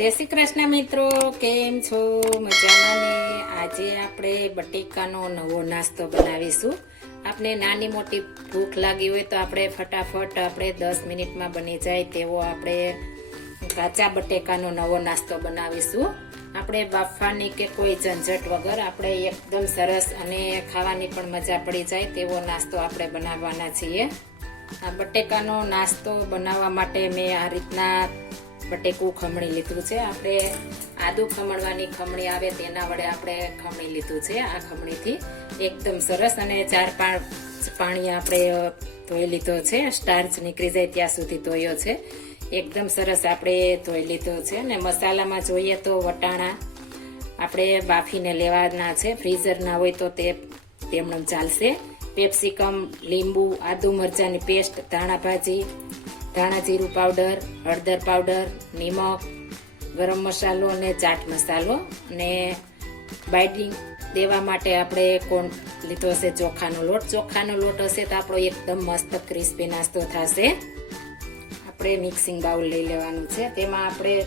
જય શ્રી કૃષ્ણ મિત્રો, કેમ છો? મજામાં ને? આજે આપણે બટેકાનો નવો નાસ્તો બનાવીશું. આપણે નાની મોટી ભૂખ લાગી હોય તો આપણે ફટાફટ 10 મિનિટમાં બની જાય તેવો આપણે કાચા બટેકાનો નવો નાસ્તો બનાવીશું. આપણે બાફવાની કે કોઈ ઝંઝટ વગર આપણે એકદમ સરસ અને ખાવાની પણ મજા પડી જાય તેવો નાસ્તો આપણે બનાવવાના છીએ. આ બટેકાનો નાસ્તો બનાવવા માટે મેં આ રીતના બટેકું ખમણી લીધું છે. આપણે આદુ ખમણવાની ખમણી આવે તેના વડે આપણે ખમણી લીધું છે. આ ખમણીથી એકદમ સરસ અને 4-5 પાણી આપણે ધોઈ લીધો છે. સ્ટાર્ચ નીકળી જાય ત્યાં સુધી ધોયો છે. એકદમ સરસ આપણે ધોઈ લીધો છે. અને મસાલામાં જોઈએ તો વટાણા આપણે બાફીને લેવાના છે. ફ્રીઝરના હોય તો તેમણે ચાલશે. પેપ્સિકમ, લીંબુ, આદુ મરચાંની પેસ્ટ, ધાણા ભાજી, ધાણા જીરું પાવડર, હળદર પાવડર, નિમક, ગરમ મસાલો અને ચાટ મસાલો. અને બાઇડિંગ દેવા માટે આપણે લીધો હશે ચોખાનો લોટ. ચોખાનો લોટ હશે તો આપણો એકદમ મસ્ત ક્રિસ્પી નાસ્તો થશે. આપણે મિક્સિંગ બાઉલ લઈ લેવાનું છે. તેમાં આપણે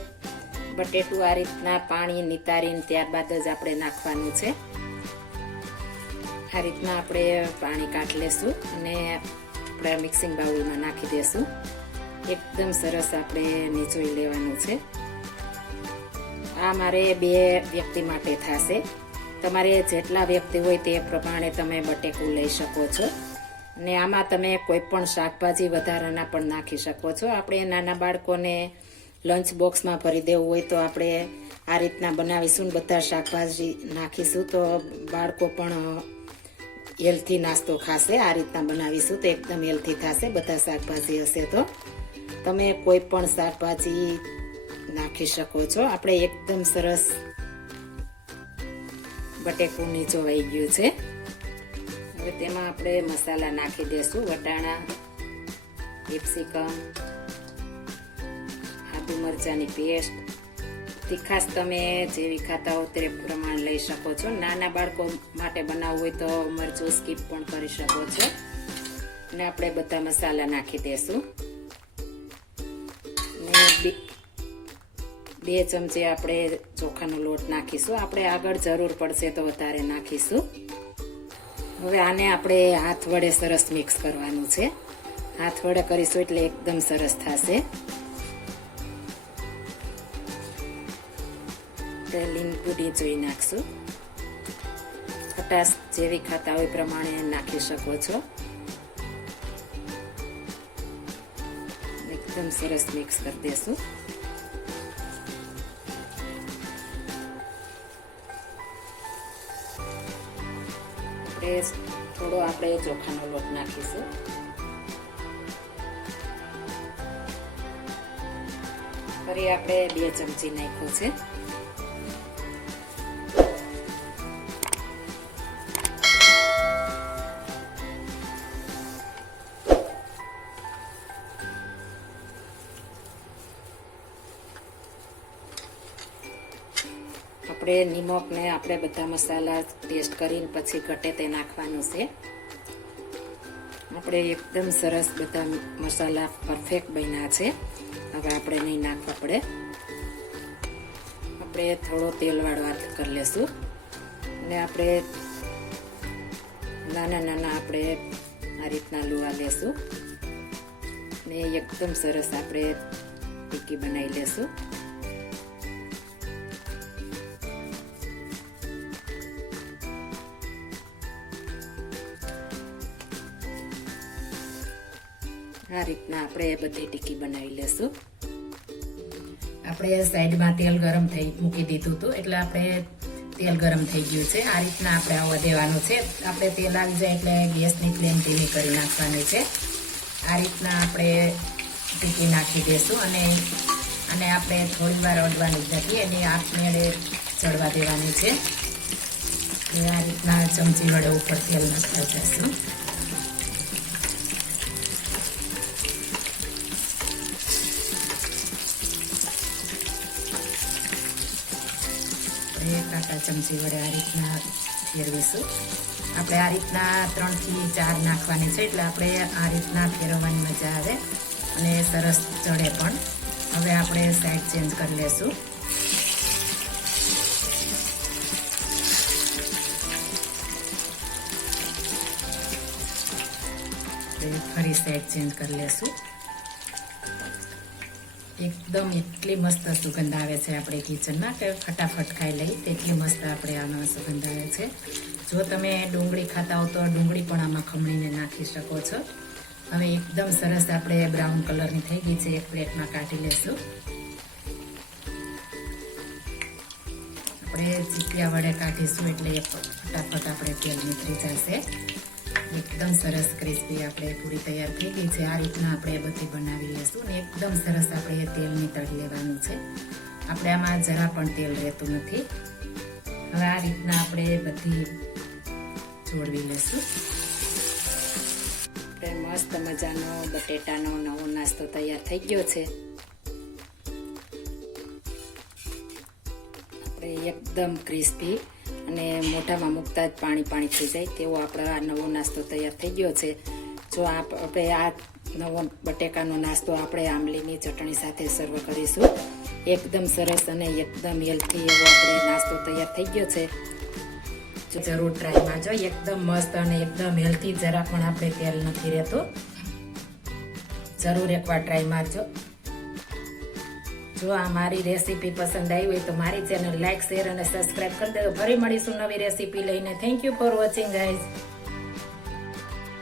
બટેટું આ રીતના પાણી નિતારીને ત્યારબાદ જ આપણે નાખવાનું છે. આ રીતના આપણે પાણી કાઢી લેશું અને આપણે મિક્સિંગ બાઉલમાં નાખી દેશું. એકદમ સરસ આપણે નીચોઈ લેવાનું છે. આ મારે 2 વ્યક્તિ માટે થશે. તમારે જેટલા વ્યક્તિ હોય તે પ્રમાણે તમે બટેકું લઈ શકો છો. અને આમાં તમે કોઈ પણ શાકભાજી વધારાના પણ નાખી શકો છો. આપણે નાના બાળકોને લંચ બોક્સમાં ભરી દેવું હોય તો આપણે આ રીતના બનાવીશું. બધા શાકભાજી નાખીશું તો બાળકો પણ હેલ્થી નાસ્તો ખાશે. આ રીતના બનાવીશું તો એકદમ હેલ્થી થશે. બધા શાકભાજી હશે તો તમે કોઈ પણ શાકભાજી નાખી શકો છો. આપણે એકદમ સરસ બટેકું નીચોવાઈ ગયું છે. હવે તેમાં આપણે મસાલા નાખી દેશું. વટાણા, કેપ્સિકમ, આદુ મરચાંની પેસ્ટ. તીખાશ તમે જેવી ખાતા હો તે પ્રમાણે લઈ શકો છો. નાના બાળકો માટે બનાવવું હોય તો મરચું સ્કીપ પણ કરી શકો છો. અને આપણે બધા મસાલા નાખી દેશું. ને 2 ચમચી આપણે ચોખાનો લોટ નાખીશું. આપણે આગળ જરૂર પડશે તો વધારે નાખીશું. હવે આને આપણે હાથ વડે સરસ મિક્સ કરવાનું છે. હાથ વડે કરીશું એટલે એકદમ સરસ થશે. લીંબુ જોઈ નાખશું. ખટાશ જેવી ખાતા હોય પ્રમાણે નાખી શકો છો. એકદમ સરસ મિક્સ કરી દેશું. થોડો આપણે ચોખાનો લોટ નાખીશું. ફરી આપણે 2 ચમચી નાખ્યો છે. આપણે નિમક ને આપણે બધા મસાલા ટેસ્ટ કરીને પછી ઘટે તે નાખવાનું છે. આપણે એકદમ સરસ બધા મસાલા પરફેક્ટ બન્યા છે. હવે આપણે નહીં નાખવા પડે. આપણે થોડો તેલવાળો હાથ કરી લેશું. અને આપણે નાના આપણે આ રીતના લુવા લેશું. ને એકદમ સરસ આપણે ટીકી બનાવી લેશું. આ રીતના આપણે બધી ટીકી બનાવી લેશું. આપણે સાઈડમાં તેલ ગરમ મૂકી દીધું હતું એટલે આપણે તેલ ગરમ થઈ ગયું છે. આ રીતના આપણે આવવા દેવાનું છે. આપણે તેલ આવી જાય એટલે ગેસની ફ્લેમ ધીમી કરી નાખવાની છે. આ રીતના આપણે ટીકી નાખી દઈશું. અને આપણે થોડી વાર અડવાની જ નથી. એની આપમેળે ચડવા દેવાની છે. આ રીતના ચમચી વડે ઉપર તેલ નાખતા જઈશું. કાંટા ચમચી વડે આ રીતના ફેરવીશું. આપણે આ રીતના 3 થી 4 નાખવાની છે એટલે આપણે આ રીતના ફેરવવાની મજા આવે અને સરસ ચડે પણ. હવે આપણે સાઈડ ચેન્જ કરી લેશું. ફરી સાઈડ ચેન્જ કરી લેશું. એકદમ એટલી મસ્ત સુગંધ આવે છે આપણે કિચનમાં કે ફટાફટ ખાઈ લઈ તેટલી મસ્ત આપણે આનો સુગંધ આવે છે. જો તમે ડુંગળી ખાતા હો તો ડુંગળી પણ આમાં ખમણીને નાખી શકો છો. હવે એકદમ સરસ આપણે બ્રાઉન કલરની થઈ ગઈ છે. એક પ્લેટમાં કાઢી લેશું. આપણે ચીપિયા વડે કાઢીશું એટલે ફટાફટ આપણે તેલ નીકળી જશે. એકદમ સરસ ક્રિસ્પી આપણે પૂરી તૈયાર થઈ ગઈ છે. આ રીતના આપણે બધી બનાવી લેશું ને એકદમ સરસ આપણે તેલની તળી લેવાનું છે. આપણે આમાં જરા પણ તેલ રહેતું નથી. હવે આ રીતના આપણે બધી જોડવી લેશું. મસ્ત મજાનો બટેટાનો નવો નાસ્તો તૈયાર થઈ ગયો છે. આપણે એકદમ ક્રિસ્પી અને મોઢામાં મૂકતા જ પાણી થઈ જાય તેવો આપણો આ નવો નાસ્તો તૈયાર થઈ ગયો છે. જો આપણે આ નવો બટેકાનો નાસ્તો આપણે આંબલીની ચટણી સાથે સર્વ કરીશું. એકદમ સરસ અને એકદમ હેલ્થી એવો આપણે નાસ્તો તૈયાર થઈ ગયો છે. જરૂર ટ્રાય મારજો. એકદમ મસ્ત અને એકદમ હેલ્થી, જરા પણ આપણે તેલ નથી રહેતું. જરૂર એકવાર ટ્રાય મારજો. જો આ મારી રેસીપી પસંદ આવી હોય તો મારી ચેનલ લાઈક, શેર અને સબસ્ક્રાઇબ કરી દેજો. ફરી મળીશું નવી રેસીપી લઈને. Thank you for watching guys.